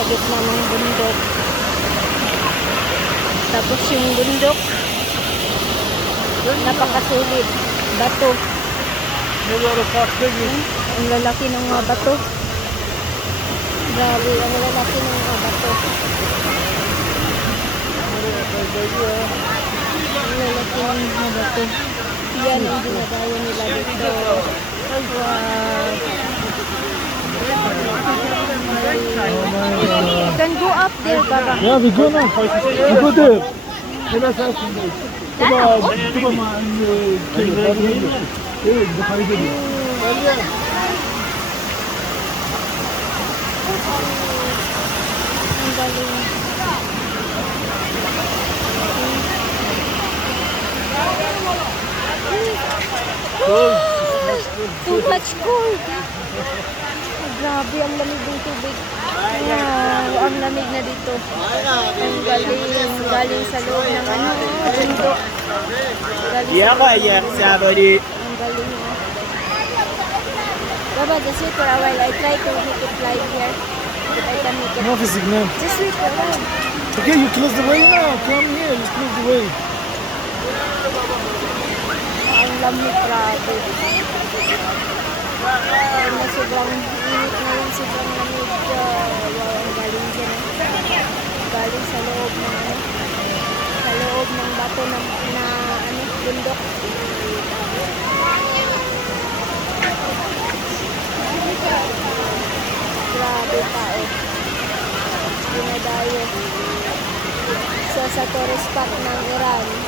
sa gitna ng bundok. Tapos yung bundok, napakasulit. Bato. Ang lalaki ng mga bato. Grabe, ang lalaki ng mga bato. Ang lalaki ng mga bato. Yan ang dinadayo nila dito. Wow. You can go up there, Baba. Yeah, we go now. We go there. Let us ask him. Come on, Ang galing. Too much cold. Grabe, ang lamig ng tubig. Wow, ang lamig na dito. Ang galing. Galing sa loob ng bundok. Iya kok ya siapa di Ang galing. Baba, just wait for a while. I try to make it live here. But I can make it. no signal. Just wait for a while. Okay, you close the way now. Come here, just close the way. Ang lamig, grabe. Ay, na sobrang init ngayon, sobrang lamig. Wow, ang galing dyan. Galing sa loob ng bato na bundok. Grabe tao. Dinadayo. Sa tourist spot ng Iran.